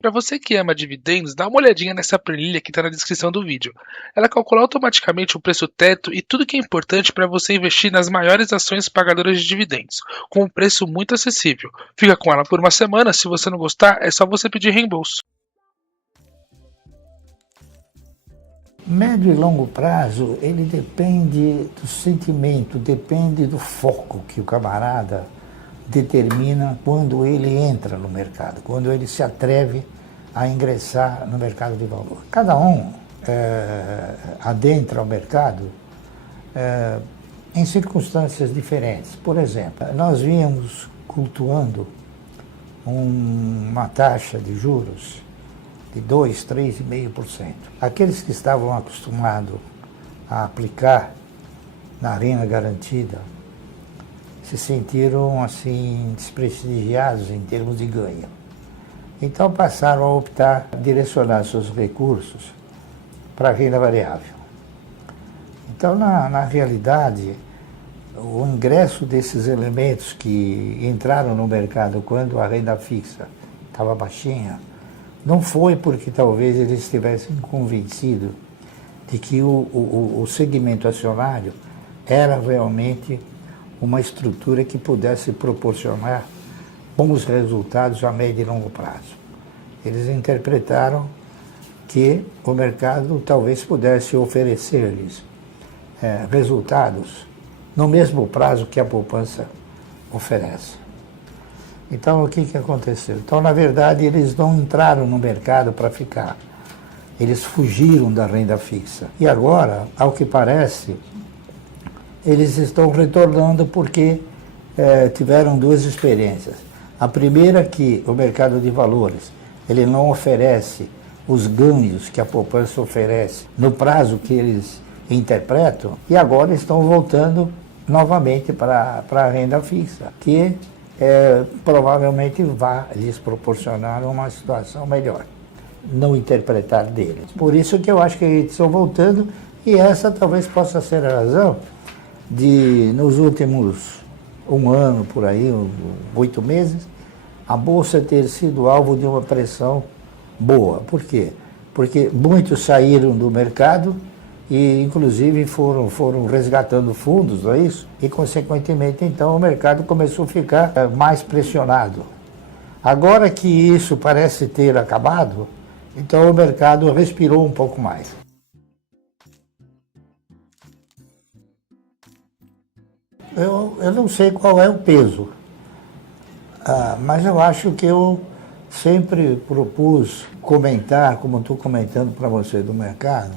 Para você que ama dividendos, dá uma olhadinha nessa planilha que está na descrição do vídeo. Ela calcula automaticamente o preço teto e tudo que é importante para você investir nas maiores ações pagadoras de dividendos, com um preço muito acessível. Fica com ela por uma semana, se você não gostar, é só você pedir reembolso. Médio e longo prazo, ele depende do sentimento, depende do foco que o camarada determina quando ele entra no mercado, quando ele se atreve a ingressar no mercado de valor. Cada um adentra o mercado em circunstâncias diferentes. Por exemplo, nós vínhamos cultuando uma taxa de juros de 2, 3,5%. Aqueles que estavam acostumados a aplicar na renda garantida se sentiram assim desprestigiados em termos de ganho. Então passaram a optar, direcionar seus recursos para a renda variável. Então, na realidade, o ingresso desses elementos que entraram no mercado quando a renda fixa estava baixinha, não foi porque talvez eles estivessem convencidos de que o segmento acionário era realmente uma estrutura que pudesse proporcionar bons resultados a médio e longo prazo. Eles interpretaram que o mercado talvez pudesse oferecer-lhes resultados no mesmo prazo que a poupança oferece. Então, o que aconteceu? Então, na verdade, eles não entraram no mercado para ficar. Eles fugiram da renda fixa. E agora, ao que parece, eles estão retornando porque tiveram duas experiências. A primeira, que o mercado de valores ele não oferece os ganhos que a poupança oferece no prazo que eles interpretam, e agora estão voltando novamente para a renda fixa, que provavelmente vai lhes proporcionar uma situação melhor, não interpretar deles. Por isso que eu acho que eles estão voltando, e essa talvez possa ser a razão de, nos últimos um ano, por aí, 8 meses, a Bolsa ter sido alvo de uma pressão boa. Por quê? Porque muitos saíram do mercado e, inclusive, foram resgatando fundos, não é isso? E, consequentemente, então, o mercado começou a ficar mais pressionado. Agora que isso parece ter acabado, então o mercado respirou um pouco mais. Eu não sei qual é o peso, mas eu acho que eu sempre propus comentar, como estou comentando para você do mercado,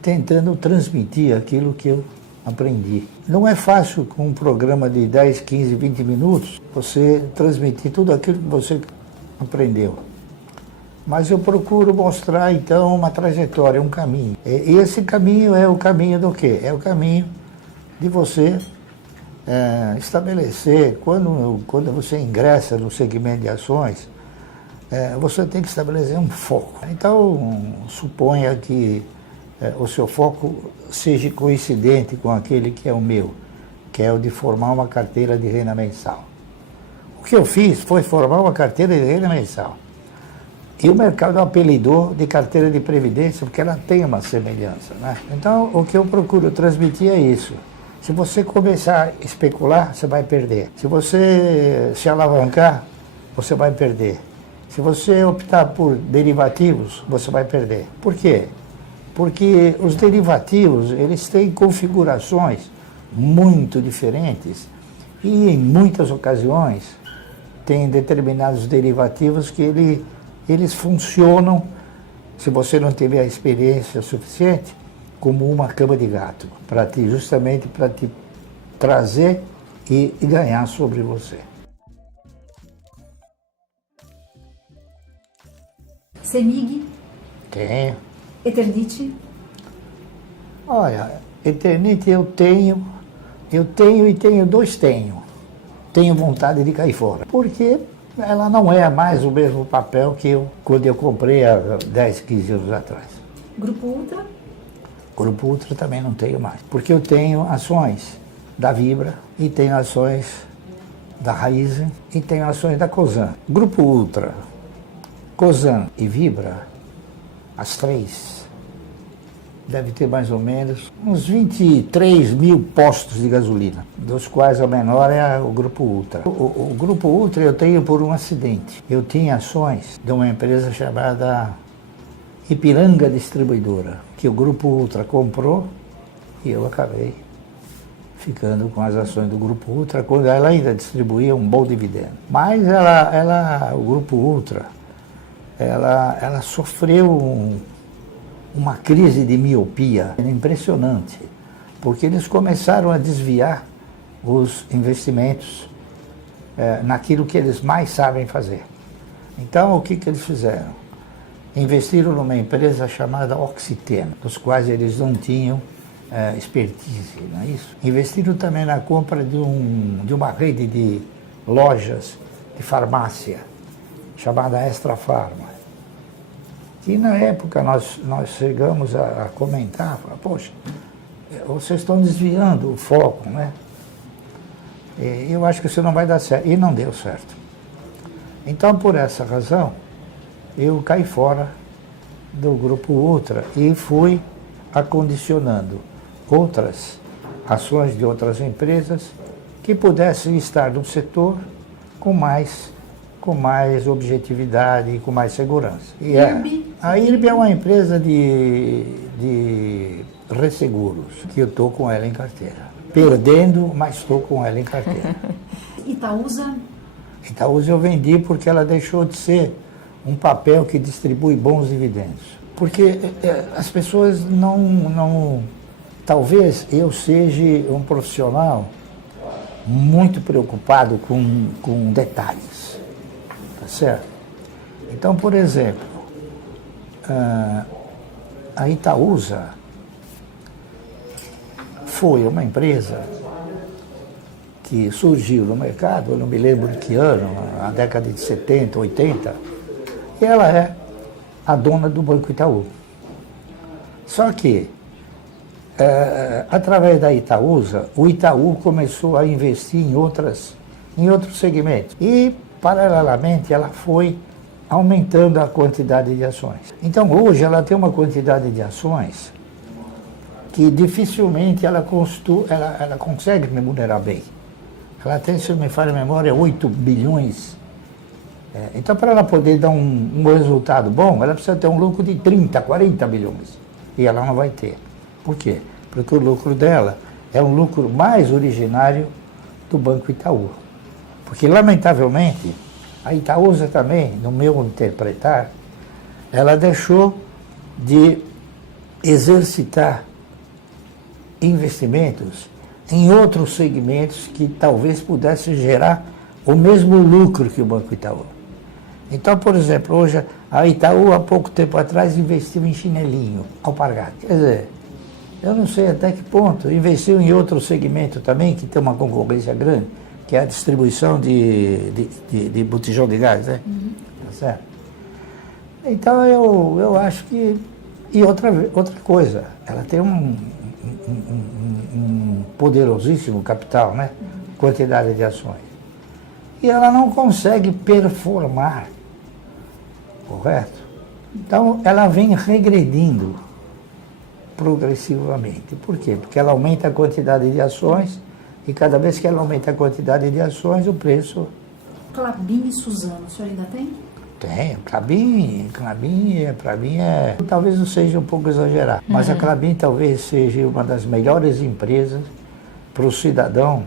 tentando transmitir aquilo que eu aprendi. Não é fácil com um programa de 10, 15, 20 minutos você transmitir tudo aquilo que você aprendeu. Mas eu procuro mostrar, então, uma trajetória, um caminho. E esse caminho é o caminho do quê? É o caminho de você estabelecer, quando você ingressa no segmento de ações, você tem que estabelecer um foco. Então, suponha que o seu foco seja coincidente com aquele que é o meu, que é o de formar uma carteira de renda mensal. O que eu fiz foi formar uma carteira de renda mensal. E o mercado apelidou de carteira de previdência, porque ela tem uma semelhança, né? Então, o que eu procuro transmitir é isso. Se você começar a especular, você vai perder. Se você se alavancar, você vai perder. Se você optar por derivativos, você vai perder. Por quê? Porque os derivativos, eles têm configurações muito diferentes e, em muitas ocasiões, tem determinados derivativos que eles funcionam, se você não tiver a experiência suficiente, como uma cama de gato, justamente para te trazer e ganhar sobre você. CEMIG? Tenho. Eternit? Olha, Eternit eu tenho e tenho dois tenho. Tenho vontade de cair fora, porque ela não é mais o mesmo papel que quando eu comprei há 10, 15 anos atrás. Grupo Ultra? Grupo Ultra também não tenho mais, porque eu tenho ações da Vibra e tenho ações da Raizen e tenho ações da Cosan. Grupo Ultra, Cosan e Vibra, as três, deve ter mais ou menos uns 23 mil postos de gasolina, dos quais o menor é o Grupo Ultra. O Grupo Ultra eu tenho por um acidente. Eu tinha ações de uma empresa chamada Ipiranga Distribuidora, que o Grupo Ultra comprou e eu acabei ficando com as ações do Grupo Ultra, quando ela ainda distribuía um bom dividendo. Mas o Grupo Ultra, ela sofreu uma crise de miopia impressionante, porque eles começaram a desviar os investimentos naquilo que eles mais sabem fazer. Então, o que eles fizeram? Investiram numa empresa chamada Oxiteno, dos quais eles não tinham expertise, não é isso? Investiram também na compra de uma rede de lojas de farmácia, chamada Extra Farma. E na época nós chegamos a comentar, poxa, vocês estão desviando o foco, né? Eu acho que isso não vai dar certo. E não deu certo. Então, por essa razão, eu caí fora do Grupo Ultra e fui acondicionando outras ações de outras empresas que pudessem estar no setor com mais objetividade e com mais segurança. A IRB é uma empresa de resseguros, que eu estou com ela em carteira. Perdendo, mas estou com ela em carteira. Itaúsa? Itaúsa eu vendi porque ela deixou de ser um papel que distribui bons dividendos. Porque as pessoas não... Talvez eu seja um profissional muito preocupado com detalhes. Tá certo? Então, por exemplo, a Itaúsa foi uma empresa que surgiu no mercado, eu não me lembro de que ano, na década de 70, 80, e ela é a dona do Banco Itaú. Só que, através da Itaúsa, o Itaú começou a investir em outros segmentos. E, paralelamente, ela foi aumentando a quantidade de ações. Então, hoje, ela tem uma quantidade de ações que dificilmente ela consegue remunerar bem. Ela tem, se não me falha a memória, 8 bilhões. Então, para ela poder dar um resultado bom, ela precisa ter um lucro de 30, 40 bilhões. E ela não vai ter. Por quê? Porque o lucro dela é um lucro mais originário do Banco Itaú. Porque, lamentavelmente, a Itaúsa também, no meu interpretar, ela deixou de exercitar investimentos em outros segmentos que talvez pudessem gerar o mesmo lucro que o Banco Itaú. Então, por exemplo, hoje a Itaú, há pouco tempo atrás, investiu em chinelinho, alpargata. Quer dizer, eu não sei até que ponto, investiu em outro segmento também, que tem uma concorrência grande, que é a distribuição de botijão de gás, né? Tá certo? Então, eu acho que... E outra coisa, ela tem um poderosíssimo capital, né? Quantidade de ações. E ela não consegue performar, correto? Então, ela vem regredindo progressivamente. Por quê? Porque ela aumenta a quantidade de ações e cada vez que ela aumenta a quantidade de ações, o preço... Klabin e Suzano, o senhor ainda tem? Tem. Klabin para mim talvez não seja um pouco exagerado, mas a Klabin talvez seja uma das melhores empresas para o cidadão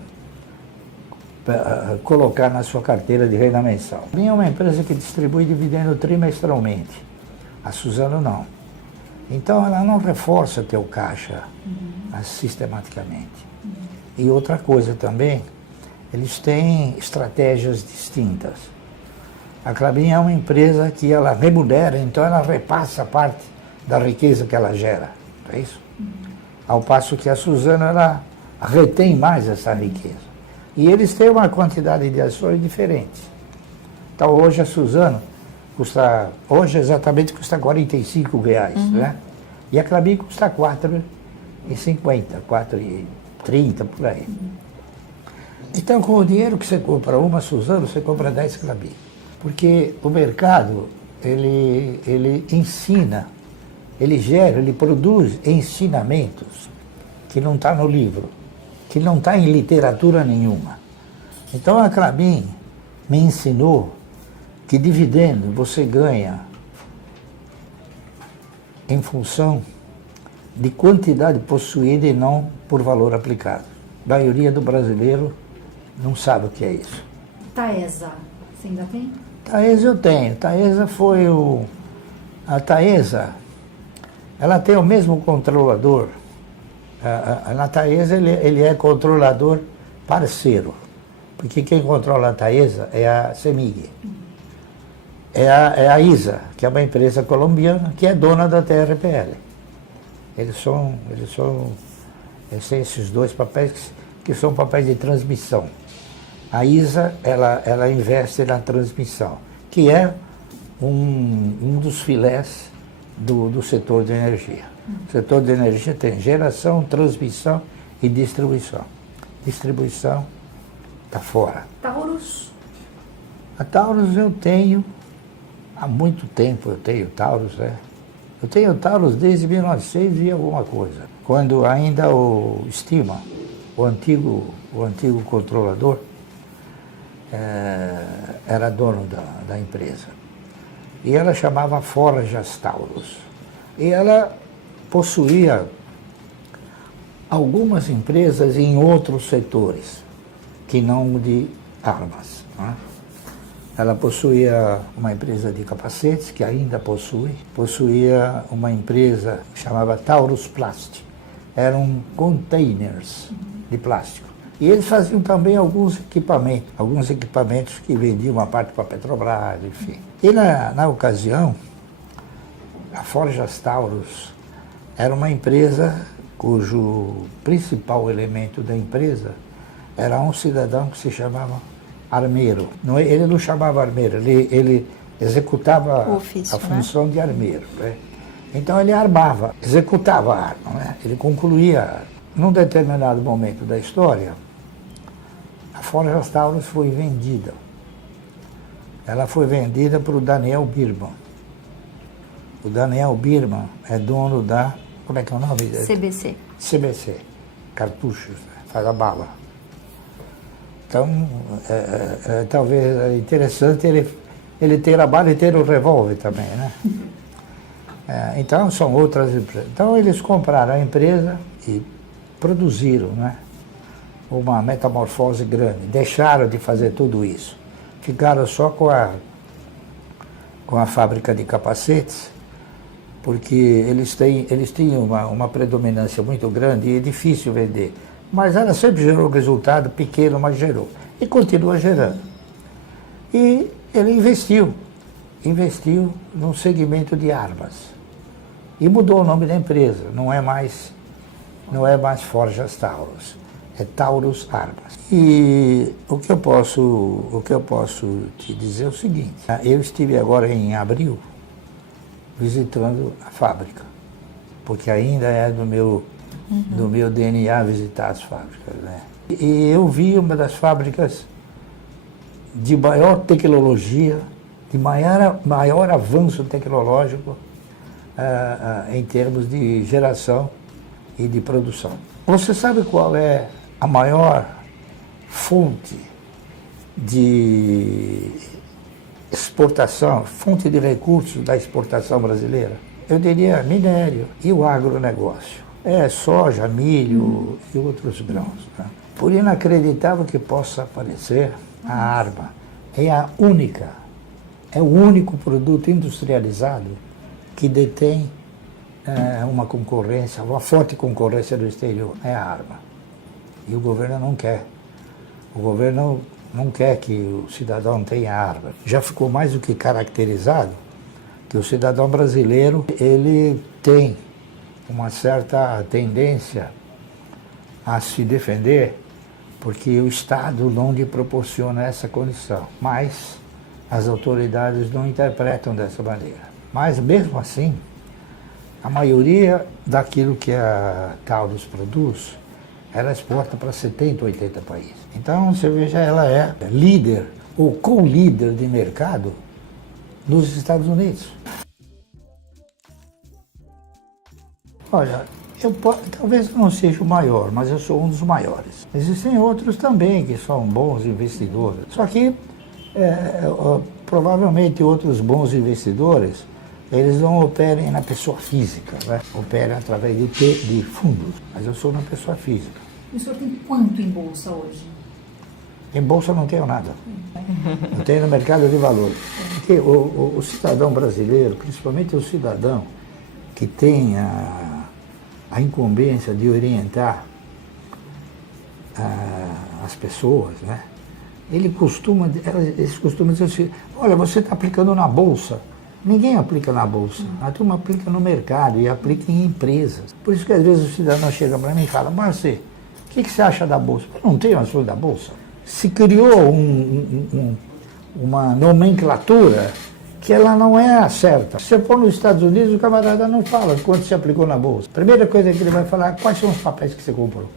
colocar na sua carteira de renda mensal. A Klabin é uma empresa que distribui dividendo trimestralmente. A Suzano não. Então ela não reforça teu caixa sistematicamente. E outra coisa também, eles têm estratégias distintas. A Klabin é uma empresa que ela remunera, então ela repassa parte da riqueza que ela gera. Não é isso? Ao passo que a Suzano, ela retém mais essa riqueza. E eles têm uma quantidade de ações diferentes. Então hoje a Suzano custa, hoje exatamente custa R$45, né? E a Klabin custa R$4,50, R$4,30 por aí. Então com o dinheiro que você compra uma Suzano, você compra 10 Klabin. Porque o mercado ele ensina, ele gera, ele produz ensinamentos que não está no livro, que não está em literatura nenhuma. Então a Klabin me ensinou que dividendo você ganha em função de quantidade possuída e não por valor aplicado. A maioria do brasileiro não sabe o que é isso. Taesa, você ainda tem? Taesa eu tenho. Taesa foi o... A Taesa, ela tem o mesmo controlador. Na Taesa ele é controlador parceiro. Porque quem controla a Taesa é a CEMIG. É a ISA, que é uma empresa colombiana, que é dona da TRPL. Eles têm esses dois papéis que são papéis de transmissão. A ISA, ela investe na transmissão, que é um dos filés do setor de energia. O setor de energia tem geração, transmissão e distribuição. Distribuição está fora. Taurus? A Taurus eu tenho, há muito tempo eu tenho Taurus, né? Eu tenho Taurus desde 1900 e alguma coisa. Quando ainda o Estima, o antigo controlador, era dono da empresa. E ela chamava Forjas Taurus. E ela possuía algumas empresas em outros setores, que não de armas, né? Ela possuía uma empresa de capacetes, que ainda possuía uma empresa que chamava Taurus Plast. Eram containers de plástico. E eles faziam também alguns equipamentos que vendiam uma parte para a Petrobras, enfim. E na ocasião, a Forjas Taurus era uma empresa cujo principal elemento da empresa era um cidadão que se chamava armeiro. Ele não chamava armeiro, ele executava a função de armeiro, né? Então ele armava, executava a arma, né? Ele concluía a arma. Num determinado momento da história, a Forjas Taurus foi vendida. Ela foi vendida para o Daniel Birman. O Daniel Birman é dono da, como é que é o nome? CBC. CBC, cartuchos, né? Faz a bala. Então, talvez é interessante ele ter a bala e ter o revólver também, né? Então, são outras empresas. Então, eles compraram a empresa e produziram, né, uma metamorfose grande. Deixaram de fazer tudo isso. Ficaram só com a fábrica de capacetes, porque eles tinham uma predominância muito grande e é difícil vender. Mas ela sempre gerou resultado pequeno, mas gerou. E continua gerando. E ele investiu num segmento de armas. E mudou o nome da empresa. Não é mais Forjas Taurus. É Taurus Armas. E o que eu posso te dizer é o seguinte. Eu estive agora em abril visitando a fábrica. Porque ainda é do meu DNA visitar as fábricas, né? E eu vi uma das fábricas de maior tecnologia, de maior avanço tecnológico em termos de geração e de produção. Você sabe qual é a maior fonte de exportação, fonte de recursos da exportação brasileira? Eu diria minério e o agronegócio. Soja, milho e outros grãos, né? Por inacreditável que possa parecer, a arma é o único produto industrializado que detém uma forte concorrência do exterior. É a arma. E o governo não quer. O governo não quer que o cidadão tenha arma. Já ficou mais do que caracterizado que o cidadão brasileiro, ele tem uma certa tendência a se defender, porque o Estado não lhe proporciona essa condição. Mas as autoridades não interpretam dessa maneira. Mas, mesmo assim, a maioria daquilo que a Taurus produz, ela exporta para 70, 80 países. Então, você veja, ela é líder ou co-líder de mercado nos Estados Unidos. Olha, talvez eu não seja o maior, mas eu sou um dos maiores. Existem outros também que são bons investidores. Só que, provavelmente, outros bons investidores, eles não operem na pessoa física, né? Operam através de fundos. Mas eu sou uma pessoa física. E o senhor tem quanto em bolsa hoje? Em bolsa eu não tenho nada. Eu tenho no mercado de valores. Porque o cidadão brasileiro, principalmente o cidadão que tem a incumbência de orientar as pessoas, né? Eles costumam dizer assim, olha, você está aplicando na bolsa. Ninguém aplica na bolsa. A turma aplica no mercado e aplica em empresas. Por isso que às vezes o cidadão chega para mim e fala, Marci, o que você acha da bolsa? Eu não tenho ações da bolsa. Se criou uma nomenclatura que ela não é a certa. Se você for nos Estados Unidos, o camarada não fala quanto você aplicou na bolsa. Primeira coisa que ele vai falar, quais são os papéis que você comprou.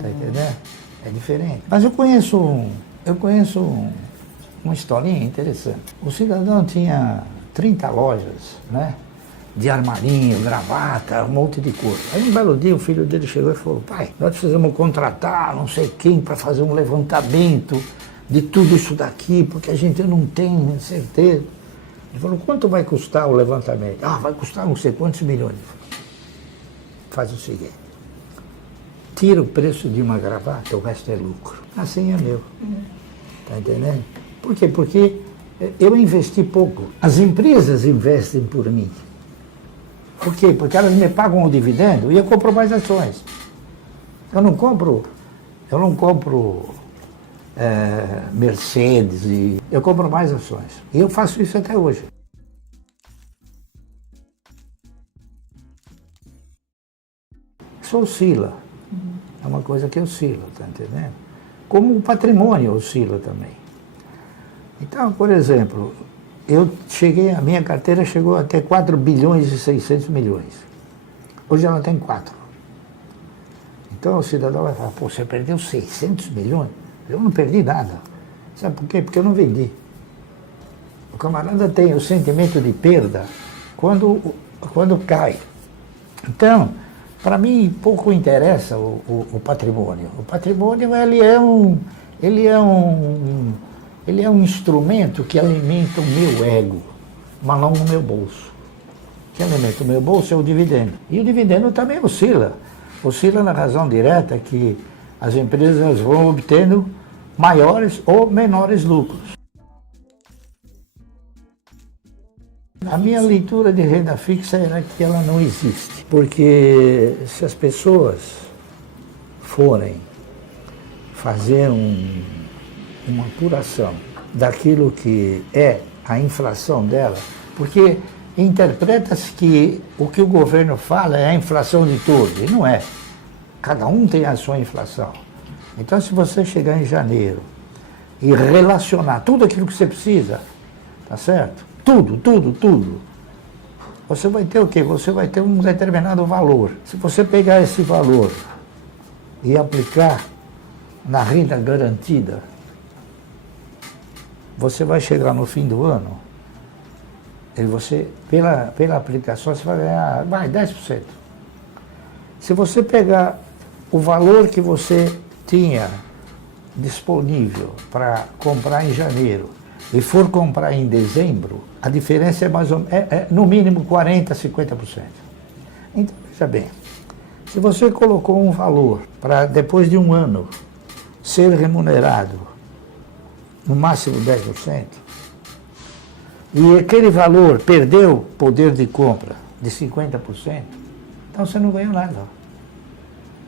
Tá entendendo? É diferente. Mas eu conheço uma historinha interessante. O cidadão tinha 30 lojas, né? De armarinho, gravata, um monte de coisa. Aí um belo dia o filho dele chegou e falou, pai, nós precisamos contratar não sei quem para fazer um levantamento de tudo isso daqui, porque a gente não tem certeza. Ele falou, quanto vai custar o levantamento? Ah, vai custar não sei quantos milhões. Faz o seguinte, tira o preço de uma gravata, o resto é lucro. Assim é meu. Tá entendendo? Por quê? Porque eu investi pouco. As empresas investem por mim. Por quê? Porque elas me pagam o dividendo e eu compro mais ações. Eu não compro Mercedes, eu compro mais ações. E eu faço isso até hoje. Isso oscila. É uma coisa que oscila, tá entendendo? Como o patrimônio oscila também. Então, por exemplo, a minha carteira chegou até 4 bilhões e 600 milhões. Hoje ela tem 4. Então o cidadão vai falar, pô, você perdeu 600 milhões? Eu não perdi nada. Sabe por quê? Porque eu não vendi. O camarada tem o sentimento de perda quando cai. Então, para mim, pouco interessa o patrimônio. O patrimônio, ele é um instrumento que alimenta o meu ego, mas não o meu bolso. O que alimenta o meu bolso é o dividendo. E o dividendo também oscila. Oscila na razão direta que as empresas vão obtendo maiores ou menores lucros. A minha leitura de renda fixa era que ela não existe, porque se as pessoas forem fazer uma apuração daquilo que é a inflação dela, porque interpreta-se que o que o governo fala é a inflação de todos, e não é. Cada um tem a sua inflação. Então, se você chegar em janeiro e relacionar tudo aquilo que você precisa, tá certo? Tudo. Você vai ter o quê? Você vai ter um determinado valor. Se você pegar esse valor e aplicar na renda garantida, você vai chegar no fim do ano e você, pela aplicação, você vai ganhar 10%. Se você pegar o valor que você tinha disponível para comprar em janeiro e for comprar em dezembro, a diferença é mais ou menos, no mínimo 40%, 50%. Então, veja bem, se você colocou um valor para depois de um ano ser remunerado no máximo 10%, e aquele valor perdeu poder de compra de 50%, então você não ganhou nada.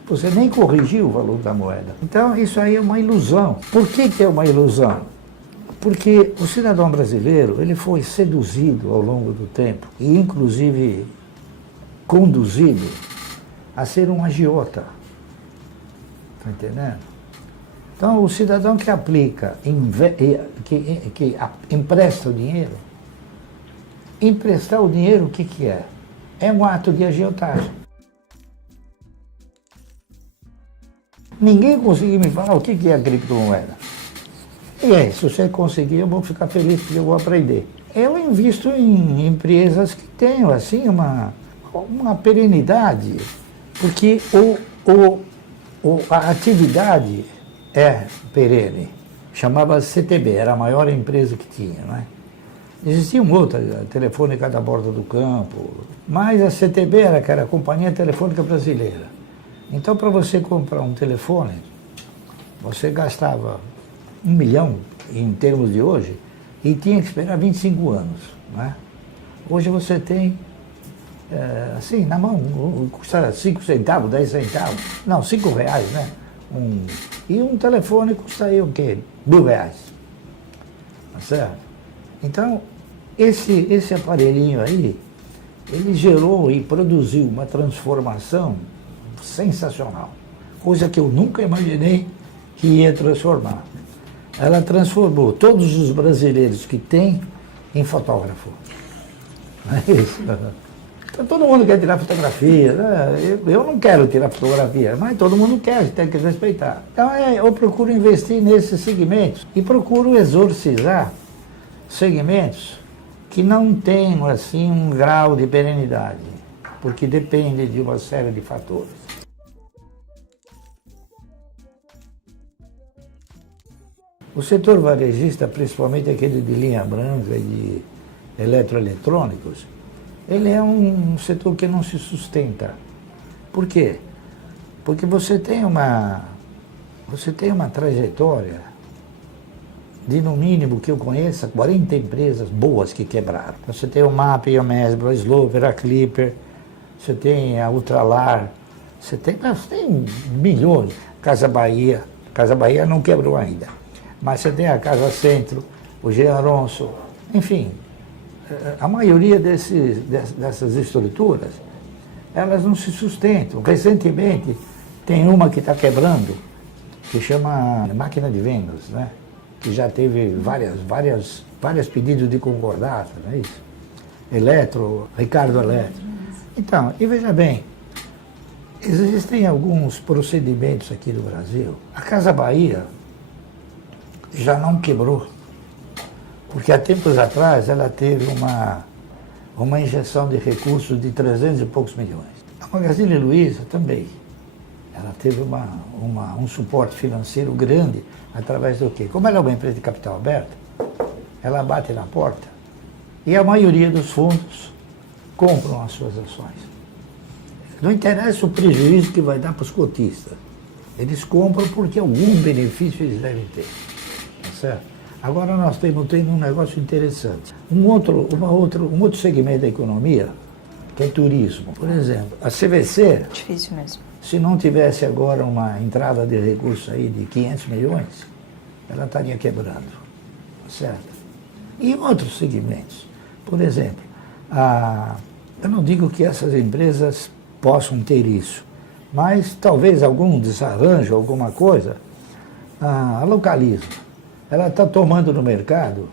Você nem corrigiu o valor da moeda. Então, isso aí é uma ilusão. Por que é uma ilusão? Porque o cidadão brasileiro, ele foi seduzido ao longo do tempo e, inclusive, conduzido a ser um agiota. Está entendendo? Então, o cidadão que aplica, que empresta o dinheiro, emprestar o dinheiro, o que é? É um ato de agiotagem. Ninguém conseguiu me falar o que é a criptomoeda. E aí, se você conseguir, eu vou ficar feliz porque eu vou aprender. Eu invisto em empresas que tenham assim uma perenidade, porque a atividade é perene. Chamava-se CTB, era a maior empresa que tinha, né? Existiam outras, a Telefônica da Borda do Campo, mas a CTB era a Companhia Telefônica Brasileira. Então, para você comprar um telefone, você gastava 1 milhão em termos de hoje e tinha que esperar 25 anos, né? Hoje você tem, assim, na mão, custa 5 centavos, 10 centavos, não, 5 reais, né? E um telefone custa aí o quê? R$ 1.000, tá certo? Então, esse aparelhinho aí, ele gerou e produziu uma transformação sensacional, coisa que eu nunca imaginei que ia transformar. Ela transformou todos os brasileiros que tem em fotógrafo. Não é isso? Então, todo mundo quer tirar fotografia, né? Eu não quero tirar fotografia, mas todo mundo quer, tem que respeitar. Então eu procuro investir nesses segmentos e procuro exorcizar segmentos que não tenham assim um grau de perenidade, porque depende de uma série de fatores. O setor varejista, principalmente aquele de linha branca e de eletroeletrônicos, ele é um setor que não se sustenta. Por quê? Porque você tem uma trajetória de, no mínimo, que eu conheça, 40 empresas boas que quebraram. Você tem o MAP, a Mesbro, a Sloper, a Clipper, você tem a Ultralar, você tem milhões. Casa Bahia não quebrou ainda. Mas você tem a Casa Centro, o G. Aronso, enfim, a maioria dessas estruturas, elas não se sustentam. Recentemente, tem uma que está quebrando, que chama Máquina de Vendas, né? Que já teve vários pedidos de concordata, não é isso? Ricardo Eletro. Então, e veja bem, existem alguns procedimentos aqui no Brasil. A Casa Bahia já não quebrou, porque há tempos atrás ela teve uma injeção de recursos de 300 e poucos milhões. A Magazine Luiza também. Ela teve um suporte financeiro grande através do quê? Como ela é uma empresa de capital aberto, ela bate na porta e a maioria dos fundos compram as suas ações. Não interessa o prejuízo que vai dar para os cotistas. Eles compram porque algum benefício eles devem ter. Tá certo? Agora nós temos um negócio interessante. Um outro segmento da economia, que é turismo. Por exemplo, a CVC... Difícil mesmo. Se não tivesse agora uma entrada de recursos aí de 500 milhões, ela estaria quebrando, certo? E outros segmentos. Por exemplo, eu não digo que essas empresas possam ter isso, mas talvez algum desarranjo, alguma coisa, a Localiza, ela está tomando no mercado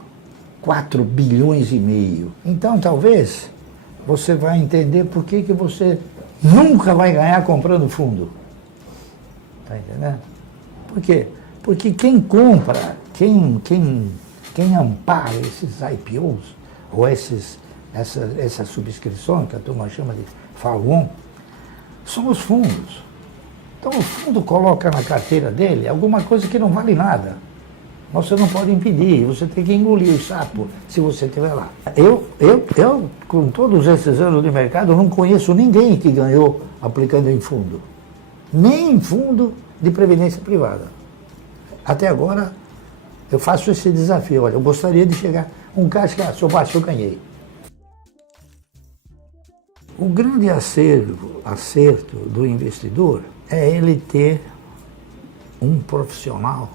4,5 bilhões. Então, talvez, você vai entender por que você nunca vai ganhar comprando fundo. Está entendendo? Por quê? Porque quem compra, quem ampara esses IPOs, ou essas subscrições, que a turma chama de follow-on, são os fundos. Então o fundo coloca na carteira dele alguma coisa que não vale nada. Você não pode impedir, você tem que engolir o sapo se você estiver lá. Eu, com todos esses anos de mercado, não conheço ninguém que ganhou aplicando em fundo. Nem em fundo de previdência privada. Até agora, eu faço esse desafio. Olha, eu gostaria de chegar um caso que, se eu baixo, eu ganhei. O grande acerto do investidor é ele ter um profissional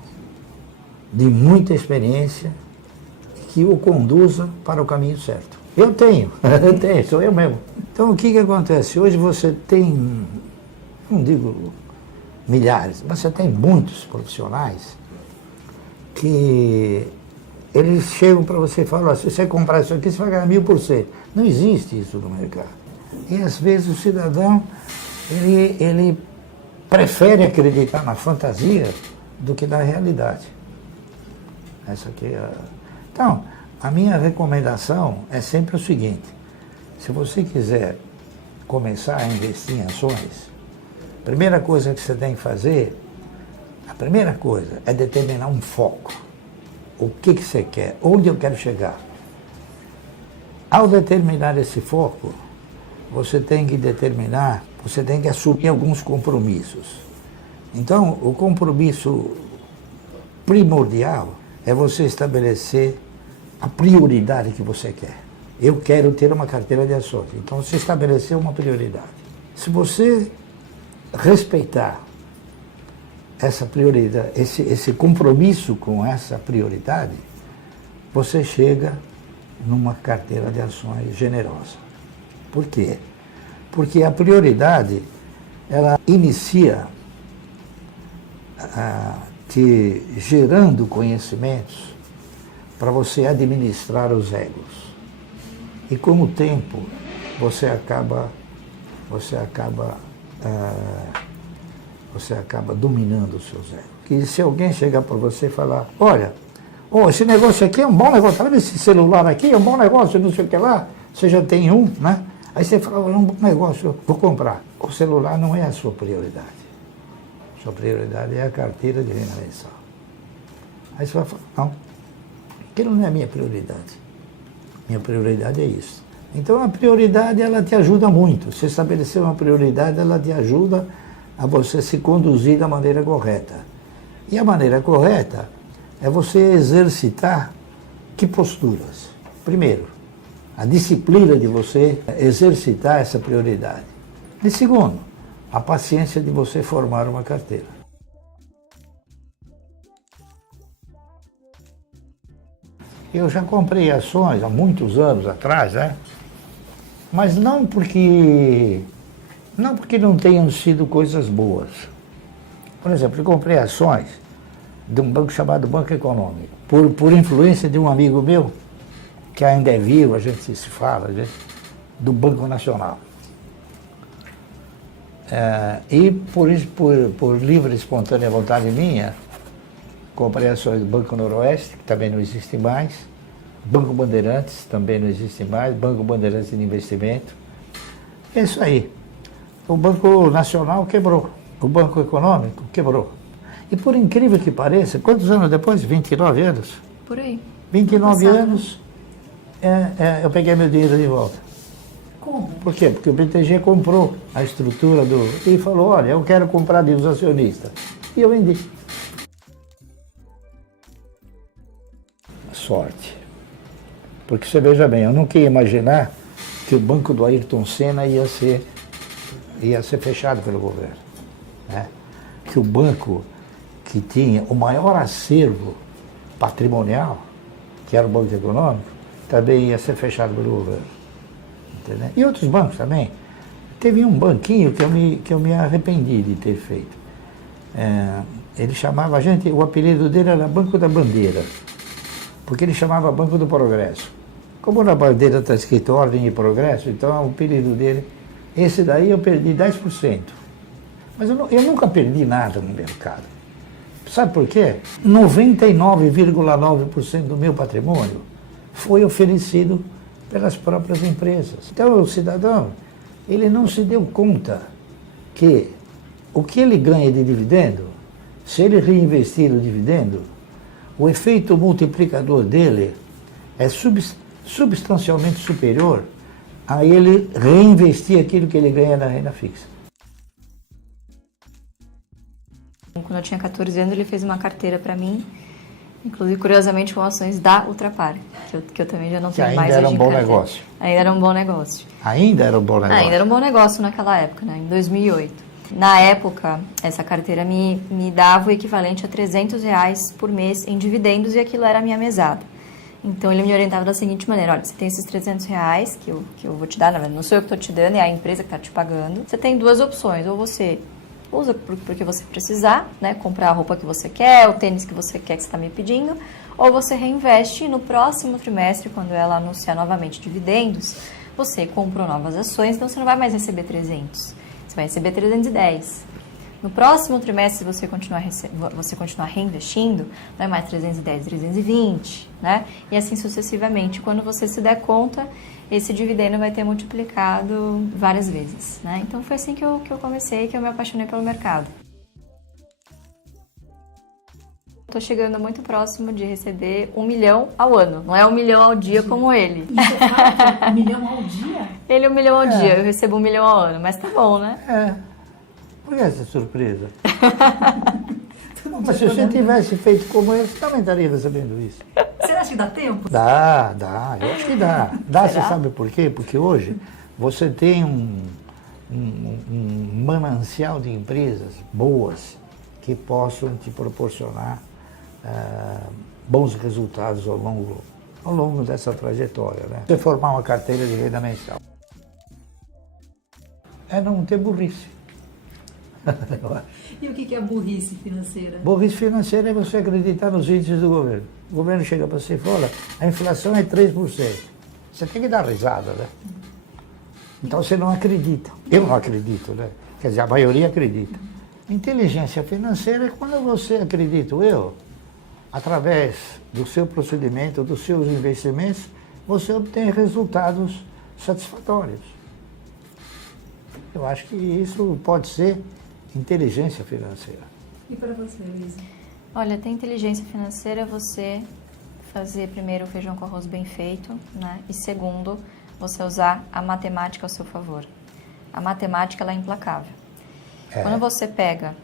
de muita experiência que o conduza para o caminho certo. Eu tenho, sou eu mesmo. Então o que acontece? Hoje você tem, não digo milhares, mas você tem muitos profissionais que eles chegam para você e falam, se você comprar isso aqui, você vai ganhar 1000%. Não existe isso no mercado. E às vezes o cidadão, ele prefere acreditar na fantasia do que na realidade. Essa aqui é Então, A minha recomendação é sempre o seguinte: se você quiser começar a investir em ações, a primeira coisa que você tem que fazer, a primeira coisa é determinar um foco. O que você quer? Onde eu quero chegar? Ao determinar esse foco, você tem que assumir alguns compromissos. Então, o compromisso primordial é você estabelecer a prioridade que você quer. Eu quero ter uma carteira de ações. Então, você estabeleceu uma prioridade. Se você respeitar essa prioridade, esse compromisso com essa prioridade, você chega numa carteira de ações generosa. Por quê? Porque a prioridade, ela inicia te gerando conhecimentos para você administrar os egos. E com o tempo, você acaba dominando os seus egos. E se alguém chegar para você e falar, olha, esse negócio aqui é um bom negócio, sabe esse celular aqui é um bom negócio, não sei o que lá, você já tem um, né? Aí você fala, é um bom negócio, eu vou comprar. O celular não é a sua prioridade. Sua prioridade é a carteira de renda mensal. Aí você vai falar, não, aquilo não é a minha prioridade. Minha prioridade é isso. Então a prioridade, ela te ajuda muito. Se estabelecer uma prioridade, ela te ajuda a você se conduzir da maneira correta. E a maneira correta é você exercitar que posturas? Primeiro, a disciplina de você exercitar essa prioridade. E segundo, a paciência de você formar uma carteira. Eu já comprei ações há muitos anos atrás, né? Mas não porque não tenham sido coisas boas. Por exemplo, eu comprei ações de um banco chamado Banco Econômico, por influência de um amigo meu, que ainda é vivo, a gente se fala, do Banco Nacional. E por livre e espontânea vontade minha, comprei ações do Banco Noroeste, que também não existe mais, Banco Bandeirantes, também não existe mais, Banco Bandeirantes de Investimento. É isso aí. O Banco Nacional quebrou, o Banco Econômico quebrou. E por incrível que pareça, quantos anos depois? 29 anos? Por aí. 29 anos, eu peguei meu dinheiro de volta. Como? Por quê? Porque o BTG comprou a estrutura e falou, olha, eu quero comprar dos acionistas. E eu vendi. Sorte. Porque você veja bem, eu nunca ia imaginar que o banco do Ayrton Senna ia ser fechado pelo governo. Né? Que o banco que tinha o maior acervo patrimonial, que era o Banco Econômico, também ia ser fechado pelo governo. Entendeu? E outros bancos também. Teve um banquinho que eu me arrependi de ter feito. Ele chamava o apelido dele era Banco da Bandeira, porque ele chamava Banco do Progresso. Como na bandeira está escrito Ordem e Progresso, então o apelido dele, esse daí eu perdi 10%. Mas eu nunca perdi nada no mercado. Sabe por quê? 99,9% do meu patrimônio foi oferecido pelas próprias empresas. Então o cidadão, ele não se deu conta que o que ele ganha de dividendo, se ele reinvestir o dividendo, o efeito multiplicador dele é substancialmente superior a ele reinvestir aquilo que ele ganha na renda fixa. Quando eu tinha 14 anos, ele fez uma carteira para mim, inclusive, curiosamente, com ações da Ultrapar, que eu também já não tenho mais hoje em carteira. Ainda era um bom negócio. Ainda era um bom negócio? Ainda era um bom negócio naquela época, né? Em 2008. Na época, essa carteira me dava o equivalente a R$300 por mês em dividendos e aquilo era a minha mesada. Então, ele me orientava da seguinte maneira: olha, você tem esses R$300 que eu vou te dar, na verdade, não sou eu que estou te dando, é a empresa que está te pagando. Você tem duas opções: ou você usa porque você precisar, né, comprar a roupa que você quer, o tênis que você quer que você está me pedindo, ou você reinveste e no próximo trimestre, quando ela anunciar novamente dividendos, você comprou novas ações, então você não vai mais receber 300, você vai receber 310. No próximo trimestre, se você continuar reinvestindo, vai mais 310, 320, né? E assim sucessivamente. Quando você se der conta, esse dividendo vai ter multiplicado várias vezes, né? Então foi assim que eu comecei, que eu me apaixonei pelo mercado. Estou chegando muito próximo de receber 1 milhão ao ano. Não é 1 milhão ao dia como ele. E você fala que 1 milhão ao dia? Ele é 1 milhão ao dia, eu recebo 1 milhão ao ano. Mas tá bom, né? Por que essa surpresa? Mas se você tivesse feito como ele, você também estaria recebendo isso. Você acha que dá tempo? Dá, eu acho que dá. Dá, você Será? sabe por quê? Porque hoje você tem um manancial de empresas boas que possam te proporcionar bons resultados ao longo dessa trajetória. Né? Você formar uma carteira de renda mensal é não ter burrice. E o que é burrice financeira? Burrice financeira é você acreditar nos índices do governo. O governo chega para você e fala, a inflação é 3%. Você tem que dar risada, né? Então você não acredita. Eu não acredito, né? Quer dizer, a maioria acredita. Inteligência financeira é quando você acredita, através do seu procedimento, dos seus investimentos, você obtém resultados satisfatórios. Eu acho que isso pode ser inteligência financeira. E para você, Luísa? Olha, ter inteligência financeira é você fazer primeiro o feijão com arroz bem feito, né? E segundo, você usar a matemática ao seu favor. A matemática, ela é implacável. Quando você pega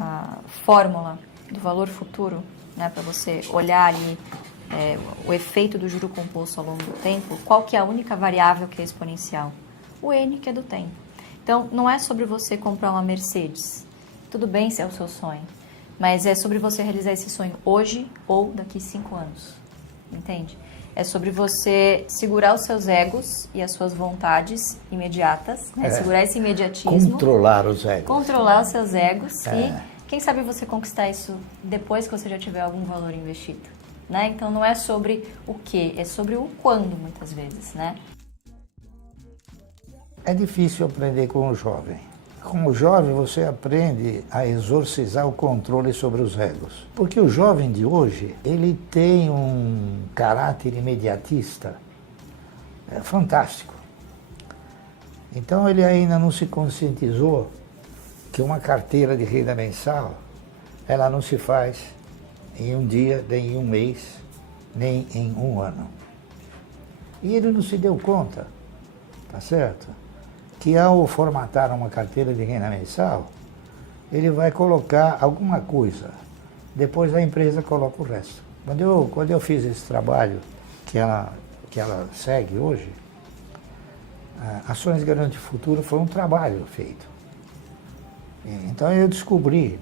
a fórmula do valor futuro, né, para você olhar ali o efeito do juro composto ao longo do tempo, qual que é a única variável que é exponencial? O N, que é do tempo. Então, não é sobre você comprar uma Mercedes. Tudo bem se é o seu sonho, mas é sobre você realizar esse sonho hoje ou daqui 5 anos. Entende? É sobre você segurar os seus egos e as suas vontades imediatas, né? Segurar esse imediatismo. Controlar os egos. Controlar os seus egos e, quem sabe, você conquistar isso depois que você já tiver algum valor investido, né? Então, não é sobre o que, é sobre o quando, muitas vezes, né? É difícil aprender com o jovem. Com o jovem, você aprende a exorcizar o controle sobre os egos. Porque o jovem de hoje, ele tem um caráter imediatista fantástico. Então, ele ainda não se conscientizou que uma carteira de renda mensal, ela não se faz em um dia, nem em um mês, nem em um ano. E ele não se deu conta, tá certo? Que ao formatar uma carteira de renda mensal, ele vai colocar alguma coisa, depois a empresa coloca o resto. Quando eu fiz esse trabalho que ela segue hoje, Ações Garante Futuro foi um trabalho feito. Então eu descobri,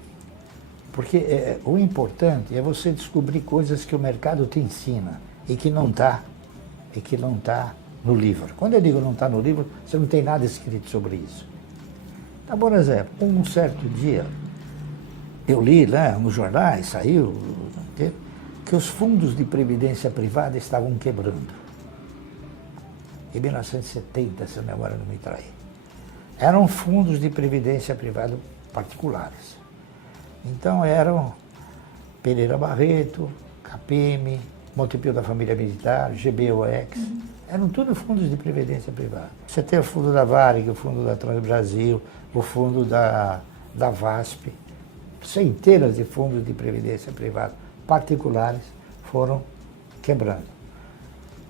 porque o importante é você descobrir coisas que o mercado te ensina e que não está no livro. Quando eu digo não está no livro, você não tem nada escrito sobre isso. Então, por exemplo, um certo dia, eu li nos jornais, saiu, que os fundos de previdência privada estavam quebrando. Em 1970, se a memória não me trair. Eram fundos de previdência privada particulares. Então eram Pereira Barreto, KPM, Montepio da Família Militar, GBOX, eram tudo fundos de previdência privada. Você tem o fundo da Varig, o fundo da Transbrasil, o fundo da VASP, centenas de fundos de previdência privada particulares foram quebrando.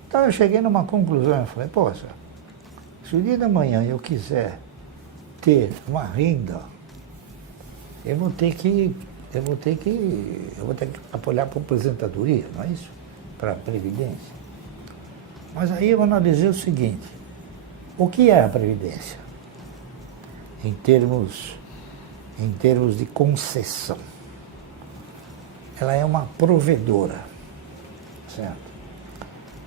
Então eu cheguei numa conclusão, eu falei, poxa, se o dia da manhã eu quiser ter uma renda, eu vou ter que apoiar para a aposentadoria, não é isso? Para a Previdência. Mas aí eu analisei o seguinte, o que é a Previdência? Em termos de concessão. Ela é uma provedora, certo?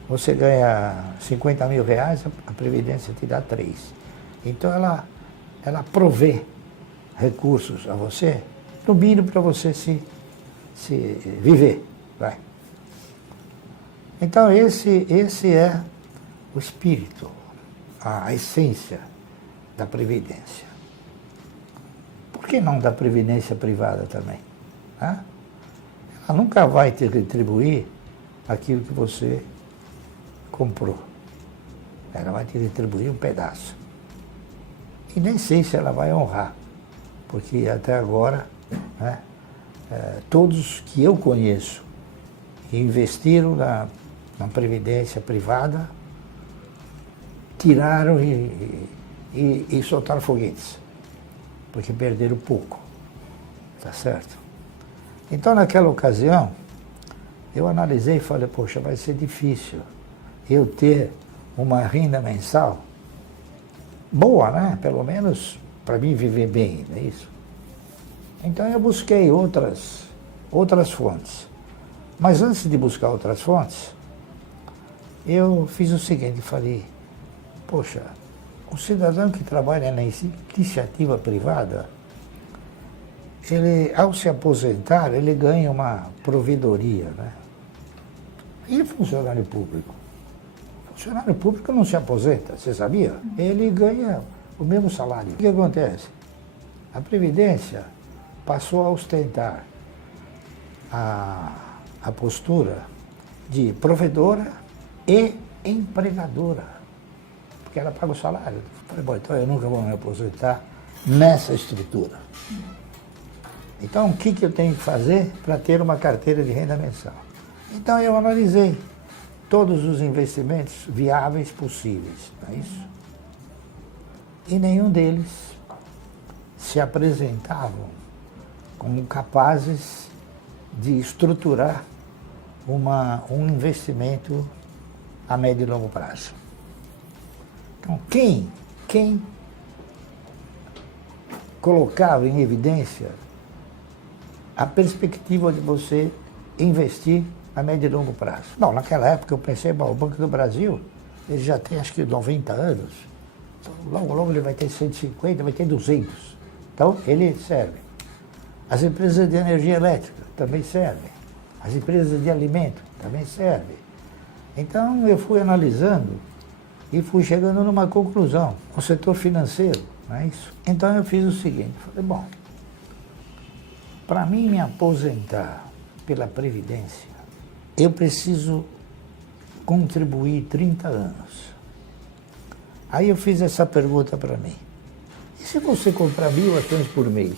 Você ganha 50 mil reais, a Previdência te dá 3. Então ela provê recursos a você, no mínimo para você se viver. Vai. Então esse é o espírito, a essência da Previdência. Por que não da previdência privada também? Né? Ela nunca vai te retribuir aquilo que você comprou. Ela vai te retribuir um pedaço. E nem sei se ela vai honrar, porque até agora, né, todos que eu conheço que investiram na previdência privada tiraram e soltaram foguetes, porque perderam pouco, tá certo? Então, naquela ocasião, eu analisei e falei, poxa, vai ser difícil eu ter uma renda mensal boa, né? Pelo menos para mim viver bem, não é isso? Então eu busquei outras fontes. Mas antes de buscar outras fontes, eu fiz o seguinte, falei, poxa, o cidadão que trabalha na iniciativa privada, ele, ao se aposentar, ele ganha uma provedoria, né? E funcionário público? Funcionário público não se aposenta, você sabia? Ele ganha o mesmo salário. O que acontece? A Previdência passou a ostentar a postura de provedora e empregadora, porque ela paga o salário. Eu falei, bom, então eu nunca vou me aposentar nessa estrutura. Então, o que eu tenho que fazer para ter uma carteira de renda mensal? Então, eu analisei todos os investimentos viáveis possíveis, não é isso? E nenhum deles se apresentavam como capazes de estruturar um investimento a médio e longo prazo. Então, quem colocava em evidência a perspectiva de você investir a médio e longo prazo? Bom, naquela época eu pensei, bom, o Banco do Brasil, ele já tem acho que 90 anos, então, logo ele vai ter 150, vai ter 200. Então, ele serve. As empresas de energia elétrica também servem. As empresas de alimento também servem. Então, eu fui analisando e fui chegando numa conclusão. O setor financeiro, não é isso? Então, eu fiz o seguinte, falei, bom, para mim me aposentar pela Previdência, eu preciso contribuir 30 anos. Aí eu fiz essa pergunta para mim. E se você comprar 1.000 ações por mês,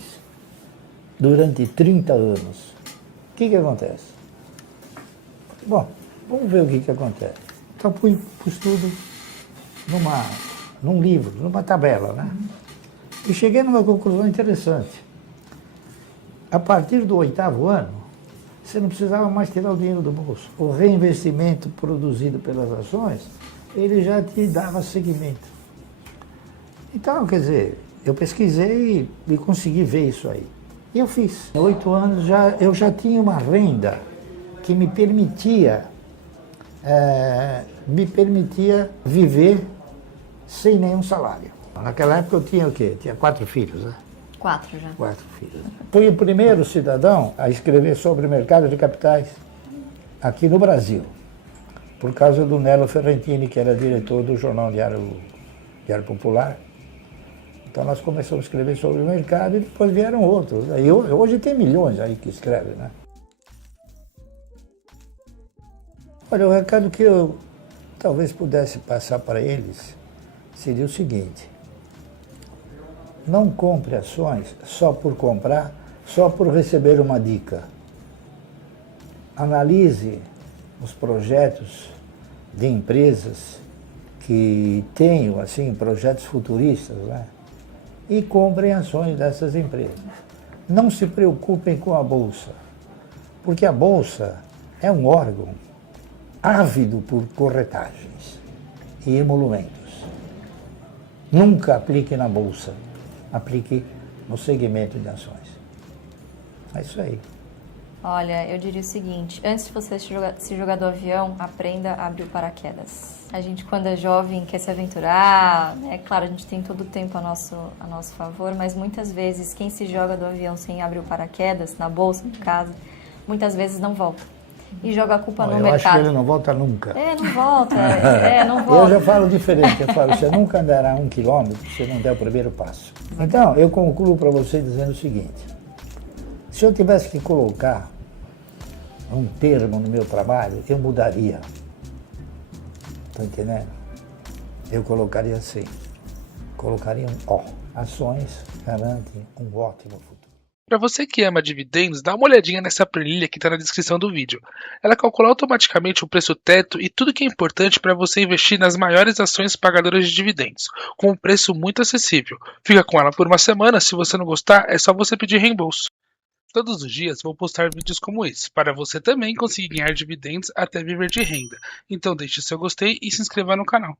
durante 30 anos, o que acontece? Bom, vamos ver o que acontece. Então pus tudo num livro, numa tabela, né? E cheguei numa conclusão interessante. A partir do 8º ano, você não precisava mais tirar o dinheiro do bolso. O reinvestimento produzido pelas ações, ele já te dava seguimento. Então, quer dizer, eu pesquisei e consegui ver isso aí. E eu fiz. Em 8 anos eu já tinha uma renda que me permitia viver sem nenhum salário. Naquela época eu tinha o quê? Tinha 4 filhos, né? 4 já. 4 filhos. Fui o primeiro cidadão a escrever sobre o mercado de capitais aqui no Brasil, por causa do Nelo Ferrentini, que era diretor do jornal Diário Popular. Então nós começamos a escrever sobre o mercado e depois vieram outros. E hoje tem milhões aí que escrevem, né? Olha, o recado que eu talvez pudesse passar para eles seria o seguinte: não compre ações só por comprar, só por receber uma dica. Analise os projetos de empresas que tenham, assim, projetos futuristas, né? E comprem ações dessas empresas. Não se preocupem com a Bolsa, porque a Bolsa é um órgão ávido por corretagens e emolumentos. Nunca aplique na Bolsa, aplique no segmento de ações. É isso aí. Olha, eu diria o seguinte, antes de você se jogar do avião, aprenda a abrir o paraquedas. A gente, quando é jovem, quer se aventurar, né? Claro, a gente tem todo o tempo a nosso favor, mas muitas vezes quem se joga do avião sem abrir o paraquedas, na bolsa, no caso, muitas vezes não volta. e joga a culpa no Eu acho que mercado. ele não volta nunca. Não volta, não Eu volta. já falo diferente, eu falo, você nunca andará 1 quilômetro se não der o primeiro passo. Então, eu concluo para você dizendo o seguinte, se eu tivesse que colocar um termo no meu trabalho, eu mudaria. Está entendendo? Eu colocaria assim, colocaria um O. Ações garantem um ótimo futuro. Para você que ama dividendos, dá uma olhadinha nessa planilha que está na descrição do vídeo. Ela calcula automaticamente o preço teto e tudo que é importante para você investir nas maiores ações pagadoras de dividendos, com um preço muito acessível. Fica com ela por uma semana, se você não gostar, é só você pedir reembolso. Todos os dias vou postar vídeos como esse, para você também conseguir ganhar dividendos até viver de renda. Então deixe seu gostei e se inscreva no canal.